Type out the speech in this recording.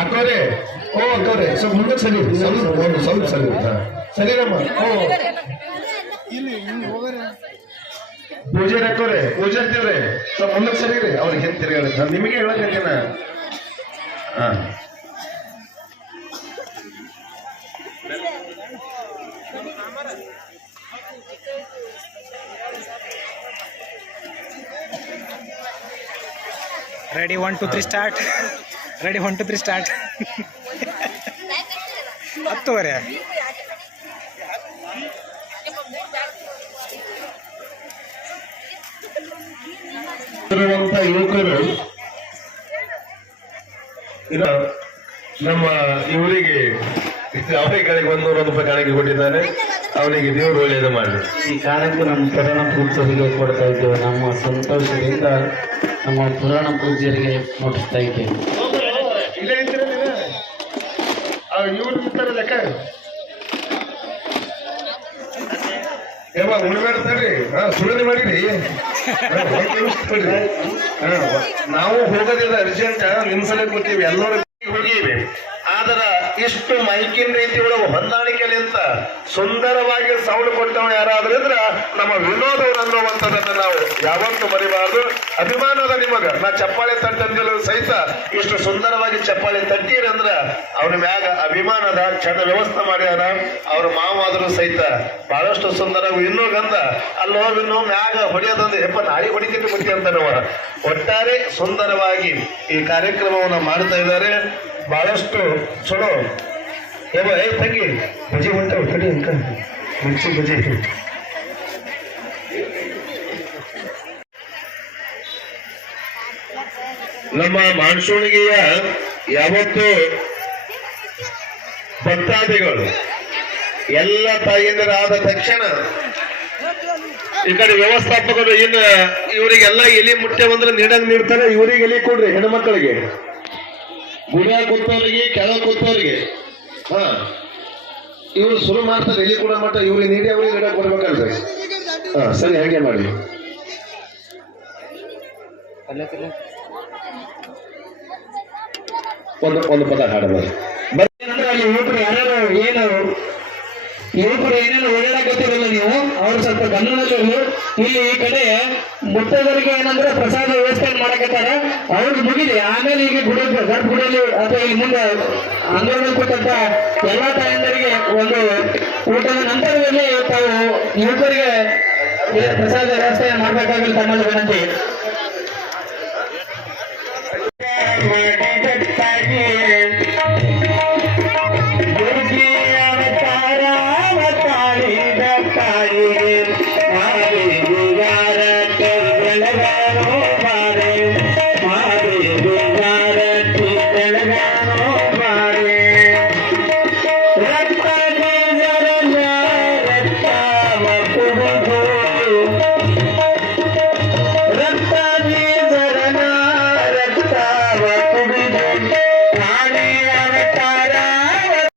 ಅಕ್ಕವ್ರೆ ಓ ಅಕ್ಕವ್ರೆ ಸ್ವಲ್ಪ ಮುಂದಕ್ಕೆ ಸರಿ ಸ್ವಲ್ಪ ಒಂದು ಸ್ವಲ್ಪ ಸರಿ ಹಾ ಸರಿನಮ್ಮ ಓ ಪೂಜಾರಿ ಅಕ್ಕವ್ರೆ ಪೂಜಾರ್ತಿವ್ರೆ ಸ್ವಲ್ಪ ಮುಂದಕ್ಕೆ ಸರಿ ರೀ ಅವ್ರಿಗೆ ಹೆಂಗ್ ತಿರ್ಗಾಡಿ ನಾನು ನಿಮಗೆ ಹೇಳಕಂತೀನ ಹಾ ready one two three start ready one two three start ಹತ್ತುವರೆ. ಯುವಕರು ನಮ್ಮ ಇವರಿಗೆ ಅವರಿಗೆ ಒಂದು ನೂರ ರೂಪಾಯಿ ಕಾಣಿಕೆ ಕೊಟ್ಟಿದ್ದಾನೆ ಅವನಿಗೆ ದೇವರು ಒಳ್ಳೆಯದು ಮಾಡಲಿ. ಈ ಕಾರಣಕ್ಕೂ ನಮ್ಮ ಪುರಾಣ ಪೂಜರಿಗೆ ಕೊಡ್ತಾ ಇದ್ದೇವೆ. ನಮ್ಮ ಸಂತೋಷದಿಂದ ನಮ್ಮ ಪುರಾಣ ಪೂಜ್ಯರಿಗೆ ಮುಟ್ಟಿಸ್ತಾ ಇದ್ದೇವೆ. ಇವ್ರು ಇರ್ತಾರೆ ಲೆಕ್ಕ ಹಾ, ಸುಳ್ಳಿ ಮಾಡಿರಿ. ನಾವು ಹೋಗೋದಿಲ್ಲ ಅರ್ಜೆಂಟ್ ನಿಮ್ ಸಲ ಕೂತೀವಿ. ಎಲ್ಲರೂ ಹೋಗಿವಿ ಆದ್ರ ಇಷ್ಟು ಮೈಕಿನ ರೀತಿ ಒಳಗೆ ಹೊಂದಾಣಿಕೆಲಿಂತ ಸುಂದರವಾಗಿ ಸೌಂಡ್ ಕೊಟ್ಟವ ಯಾರಾದ್ರೂ ಇದ್ರ ನಮ್ಮ ವಿನೋದವ್ರು ಅನ್ನುವಂಥದ್ದನ್ನ ನಾವು ಯಾವತ್ತೂ ಮರಿಬಾರ್ದು. ಅಭಿಮಾನದ ನಿಮಗ. ನಾ ಚಪ್ಪಾಳೆ ತಟ್ಟಂದಿಲ್ಲ ಇಷ್ಟು ಸುಂದರವಾಗಿ ಚಪ್ಪಾಳಿ ತಟ್ಟೀರಿ ಅಂದ್ರ ಅವ್ರ ಮ್ಯಾಗ ಅಭಿಮಾನದ ಚಂದ ವ್ಯವಸ್ಥೆ ಮಾಡ್ಯಾರ. ಅವ್ರ ಮಾವಾದ್ರು ಸಹಿತ ಬಹಳಷ್ಟು ಸುಂದರ ಇನ್ನೂ ಗಂಧ, ಅಲ್ಲಿ ಮ್ಯಾಗ ಹೊಡೆಯೋದಂದ್ರೆ ಹೆಪ್ಪ ನಾಳೆ ಹೊಡಿತಿಟ್ಟು ಅಂತ ನಾವು ಒಟ್ಟಾರೆ ಸುಂದರವಾಗಿ ಈ ಕಾರ್ಯಕ್ರಮವನ್ನ ಮಾಡ್ತಾ ಇದ್ದಾರೆ. ಬಹಳಷ್ಟು ಚಲೋ. ಏ ತಂಗಿ, ಬಜಿ ಹೊಂಟವು ಕಡಿ ಅಂತ ಮಿರ್ಚಿ ಬಜಿ ನಮ್ಮ ಮಾನ್ಸೂಣಿಗೆಯ ಯಾವತ್ತು ಭಕ್ತಾದಿಗಳು, ಎಲ್ಲ ತಾಯಿಯಂದರಾದ ತಕ್ಷಣ ಈ ಕಡೆ ವ್ಯವಸ್ಥಾಪಕರು ಇನ್ನ ಇವರಿಗೆಲ್ಲ ಎಲಿ ಮುಟ್ಟೆ ಬಂದ್ರೆ ನೀಡಂಗ್ ನೀಡ್ತಾರೆ, ಇವರಿಗೆ ಎಲಿ ಕೊಡ್ರಿ ಹೆಣ್ಮಕ್ಳಿಗೆ. ಗುಡಿಯ ಕೂತವರಿಗೆ ಕೆಳ ಕೂತವ್ರಿಗೆ. ಹಾ. ಇವ್ರು ಶುರು ಮಾಡ್ತಾರೆ ಎಲ್ಲಿ ಕೂಡ ಮಟ್ಟ ಇವ್ರಿಗೆ ನೀಡಿ, ಅವ್ರಿಗೆ ನೀಡಕ್ ಕೊಡ್ಬೇಕಲ್ರಿ ಹಾ, ಸರಿ, ಹಾಗೆ ಮಾಡಿ. ಒಂದು ಒಂದು ಪದ ಅಲ್ಲಿ ಯುವಕರು ಯಾರು ಏನು, ಯುವಕರು ಏನೇನು ಗೊತ್ತಿರಲ್ಲ ನೀವು, ಅವ್ರು ಸ್ವಲ್ಪ ಗಮನದಲ್ಲಿ ಇಲ್ಲಿ ಈ ಕಡೆ ಮುಟ್ಟದವರಿಗೆ ಏನಂದ್ರೆ ಪ್ರಸಾದ ವ್ಯವಸ್ಥೆ ಮಾಡಕತ್ತಾರೆ. ಅವ್ರಿಗೆ ಮುಗಿದೆ ಆಮೇಲೆ ಈಗ ಗುಡಿ ಗರ್ಭಗುಡಿಯಲ್ಲಿ ಅಥವಾ ಈ ಮುಂದೆ ಅಂಗಳದಲ್ಲಿ ಕೊಟ್ಟಂತ ಎಲ್ಲಾ ತಾಯಂದರಿಗೆ ಒಂದು ಊಟದ ನಂತರದಲ್ಲಿ ತಾವು ಯುವಕರಿಗೆ ಪ್ರಸಾದ ವ್ಯವಸ್ಥೆ ಮಾಡ್ಬೇಕಾಗಿಲ್ಲ ತಮ್ಮಲ್ಲಿ ವಿನಂತಿ. ಮಾಡಿ